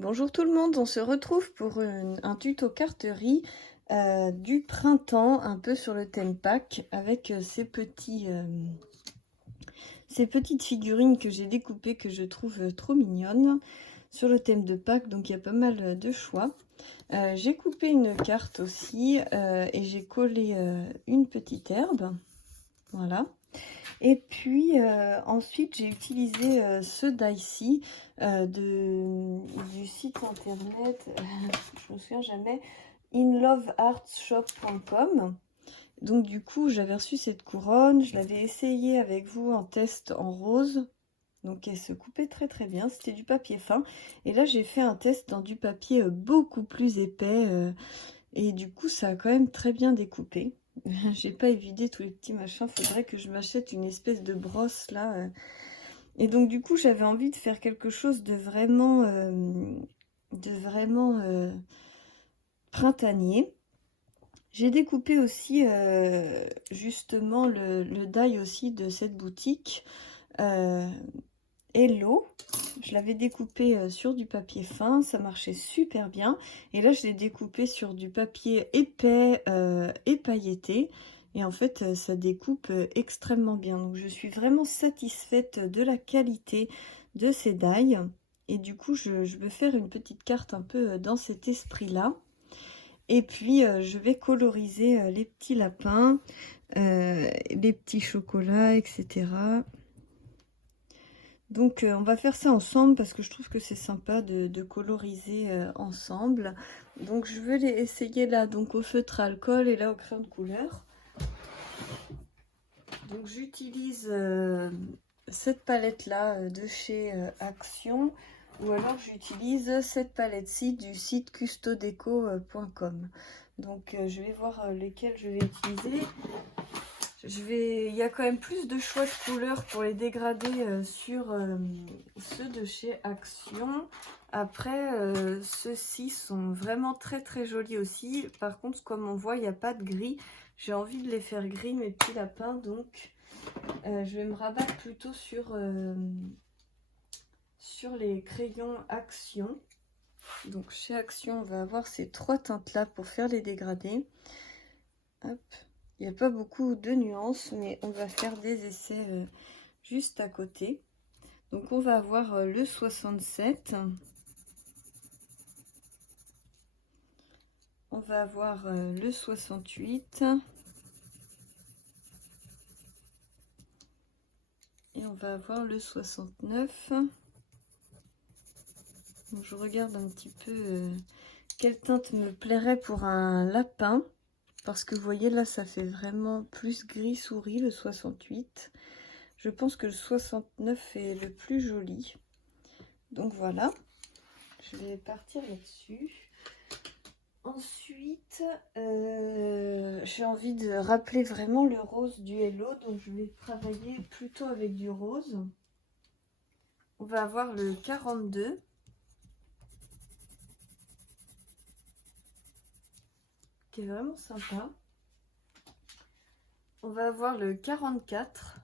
Bonjour tout le monde, on se retrouve pour un tuto carterie du printemps, un peu sur le thème Pâques, avec ces petites figurines que j'ai découpées, que je trouve trop mignonnes, sur le thème de Pâques, donc il y a pas mal de choix. J'ai coupé une carte aussi et j'ai collé une petite herbe, voilà. Et puis ensuite j'ai utilisé ce die-ci du site internet, je me souviens jamais, inloveartshop.com. Donc du coup j'avais reçu cette couronne, je l'avais essayée avec vous en test en rose. Donc elle se coupait très très bien, c'était du papier fin. Et là j'ai fait un test dans du papier beaucoup plus épais et du coup ça a quand même très bien découpé. J'ai pas évidé tous les petits machins, faudrait que je m'achète une espèce de brosse là. Et donc du coup j'avais envie de faire quelque chose de vraiment printanier. J'ai découpé aussi justement le die aussi de cette boutique Hello. Je l'avais découpé sur du papier fin, ça marchait super bien. Et là, je l'ai découpé sur du papier épais et pailleté. Et en fait, ça découpe extrêmement bien. Donc, je suis vraiment satisfaite de la qualité de ces die. Et du coup, je veux faire une petite carte un peu dans cet esprit-là. Et puis, je vais coloriser les petits lapins, les petits chocolats, etc. Donc on va faire ça ensemble parce que je trouve que c'est sympa de coloriser ensemble. Donc je vais les essayer là, donc au feutre à alcool et là au crayon de couleur. Donc j'utilise cette palette là de chez Action, ou alors j'utilise cette palette-ci du site custodeco.com. Donc je vais voir lesquelles je vais utiliser. Il y a quand même plus de choix de couleurs pour les dégradés sur ceux de chez Action. Après, ceux-ci sont vraiment très très jolis aussi. Par contre, comme on voit, il n'y a pas de gris. J'ai envie de les faire gris, mes petits lapins. Donc, je vais me rabattre plutôt sur les crayons Action. Donc, chez Action, on va avoir ces trois teintes-là pour faire les dégradés. Hop. Il n'y a pas beaucoup de nuances, mais on va faire des essais juste à côté. Donc on va avoir le 67. On va avoir le 68. Et on va avoir le 69. Donc je regarde un petit peu quelle teinte me plairait pour un lapin. Parce que vous voyez là, ça fait vraiment plus gris souris le 68. Je pense que le 69 est le plus joli. Donc voilà, je vais partir là-dessus. Ensuite, j'ai envie de rappeler vraiment le rose du Hello, donc je vais travailler plutôt avec du rose. On va avoir le 42. Qui est vraiment sympa. On va avoir le 44.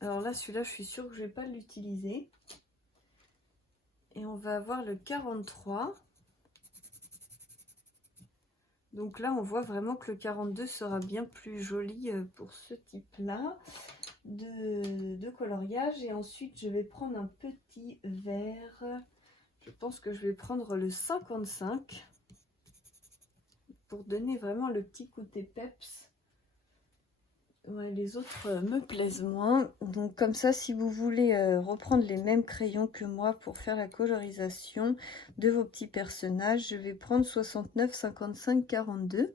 Alors là, celui-là, je suis sûre que je ne vais pas l'utiliser. Et on va avoir le 43. Donc là, on voit vraiment que le 42 sera bien plus joli pour ce type-là de coloriage. Et ensuite, je vais prendre un petit vert. Je pense que je vais prendre le 55 pour donner vraiment le petit côté peps. Ouais, les autres me plaisent moins. Donc comme ça, si vous voulez reprendre les mêmes crayons que moi pour faire la colorisation de vos petits personnages, je vais prendre 69, 55, 42.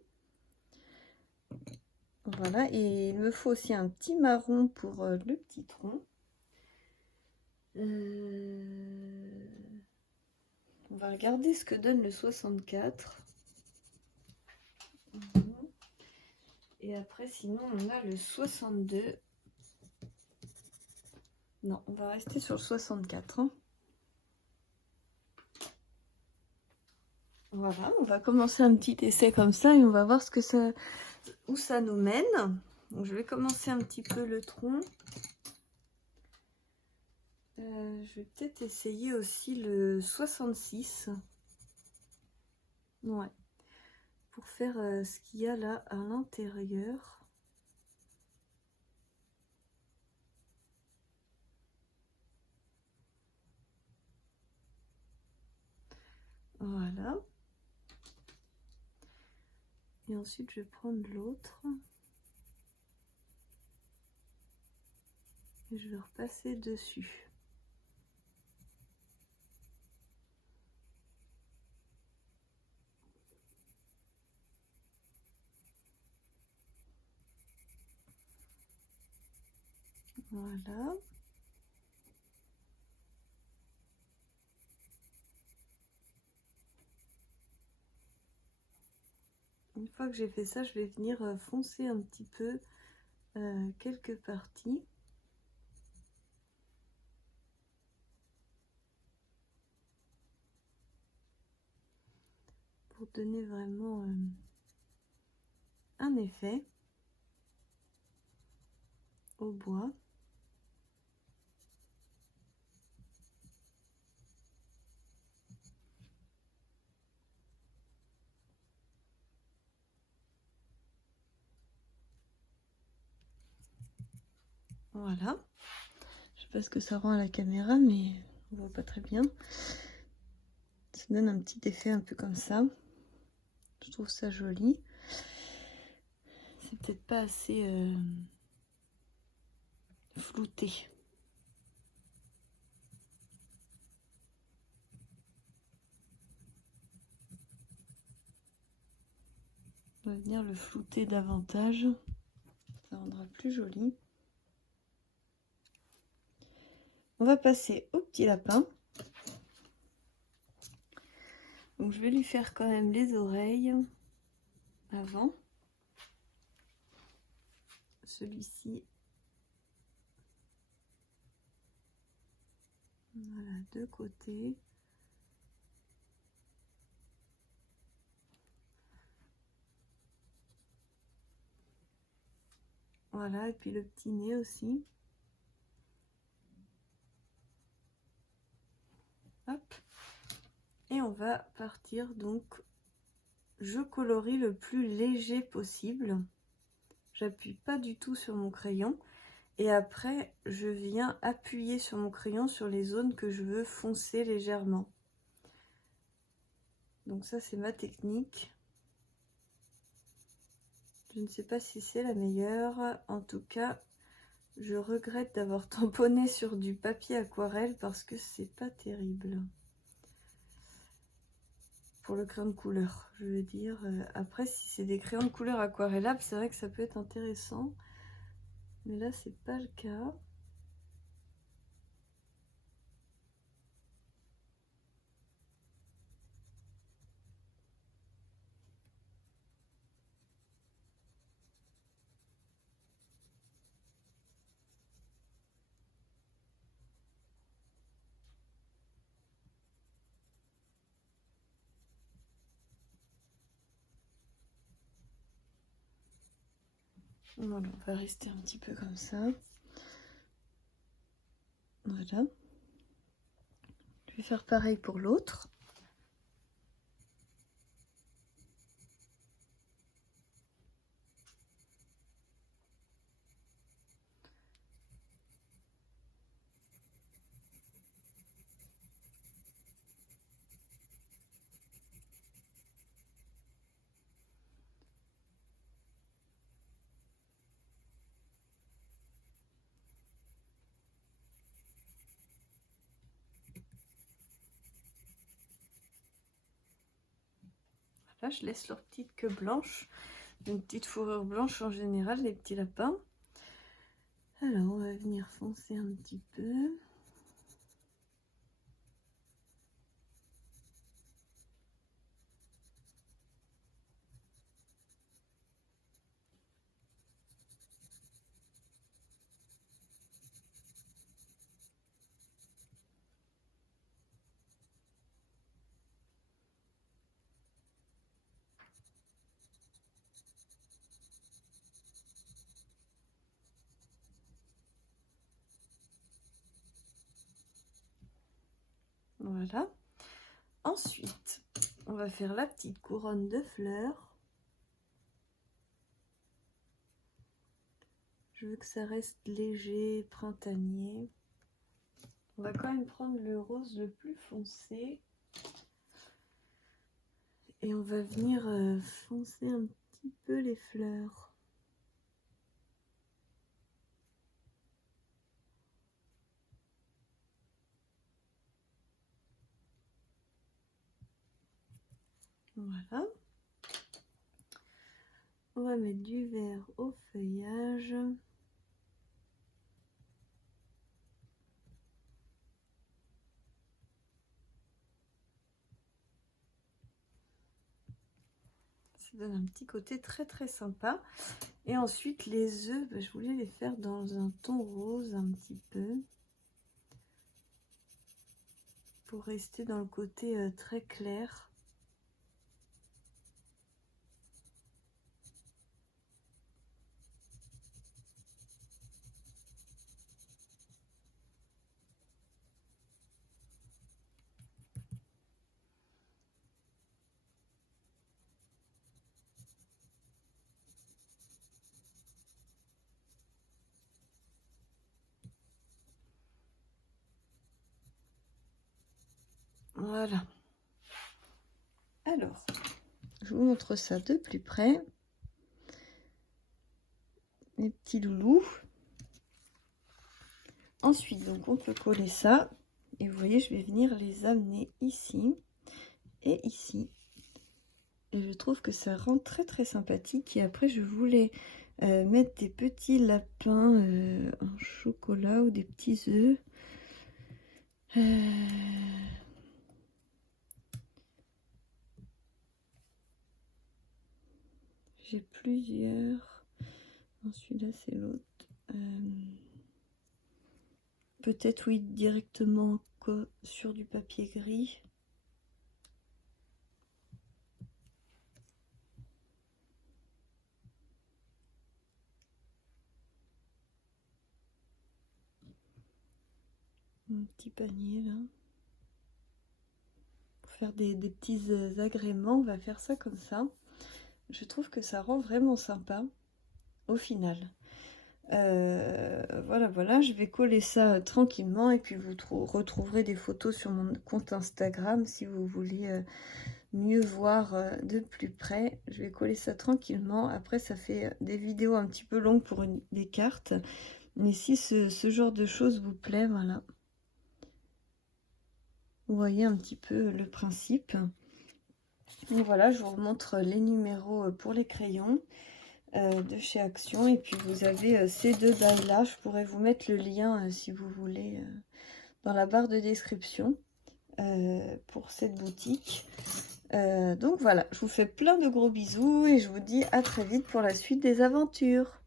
Voilà, et il me faut aussi un petit marron pour le petit tronc. On va regarder ce que donne le 64. Et après, sinon, on a le 62. Non, on va rester sur le 64. Hein. Voilà, on va commencer un petit essai comme ça et on va voir où ça nous mène. Donc, je vais commencer un petit peu le tronc. Je vais peut-être essayer aussi le 66. Ouais. Pour faire ce qu'il y a là à l'intérieur. Voilà. Et ensuite, je vais prendre l'autre. Et je vais repasser dessus. Voilà. Une fois que j'ai fait ça, je vais venir foncer un petit peu quelques parties. Pour donner vraiment un effet au bois. Voilà. Je sais pas ce que ça rend à la caméra, mais on voit pas très bien. Ça donne un petit effet un peu comme ça. Je trouve ça joli. C'est peut-être pas assez flouté. On va venir le flouter davantage. Ça rendra plus joli. On va passer au petit lapin. Donc je vais lui faire quand même les oreilles avant. Celui-ci. Voilà, de côté. Voilà, et puis le petit nez aussi. Hop. Et on va partir donc. Je colorie le plus léger possible. J'appuie pas du tout sur mon crayon. Et après, je viens appuyer sur mon crayon sur les zones que je veux foncer légèrement. Donc ça, c'est ma technique. Je ne sais pas si c'est la meilleure. En tout cas, je regrette d'avoir tamponné sur du papier aquarelle parce que c'est pas terrible. Pour le crayon de couleur, je veux dire. Après, si c'est des crayons de couleur aquarellables, c'est vrai que ça peut être intéressant. Mais là, c'est pas le cas. Voilà, on va rester un petit peu comme ça. Voilà. Je vais faire pareil pour l'autre. Là, je laisse leur petite queue blanche, une petite fourrure blanche en général, les petits lapins. Alors, on va venir foncer un petit peu. Voilà. Ensuite, on va faire la petite couronne de fleurs. Je veux que ça reste léger, printanier. On va quand même prendre le rose le plus foncé. Et on va venir foncer un petit peu les fleurs. Voilà. On va mettre du vert au feuillage. Ça donne un petit côté très très sympa. Et ensuite les œufs, je voulais les faire dans un ton rose un petit peu. Pour rester dans le côté très clair. Voilà. Alors, je vous montre ça de plus près. Les petits loulous. Ensuite, donc on peut coller ça. Et vous voyez, je vais venir les amener ici et ici. Et je trouve que ça rend très très sympathique. Et après, je voulais mettre des petits lapins en chocolat ou des petits œufs. J'ai plusieurs. Celui-là, c'est l'autre. Peut-être, oui, directement sur du papier gris. Un petit panier, là. Pour faire des petits agréments, on va faire ça comme ça. Je trouve que ça rend vraiment sympa, au final. Voilà, je vais coller ça tranquillement et puis vous retrouverez des photos sur mon compte Instagram si vous voulez mieux voir de plus près. Je vais coller ça tranquillement. Après, ça fait des vidéos un petit peu longues pour des cartes, mais si ce genre de choses vous plaît, voilà. Vous voyez un petit peu le principe. Et voilà, je vous remontre les numéros pour les crayons de chez Action. Et puis vous avez ces deux balles là. Je pourrais vous mettre le lien si vous voulez dans la barre de description pour cette boutique. Donc voilà, je vous fais plein de gros bisous et je vous dis à très vite pour la suite des aventures.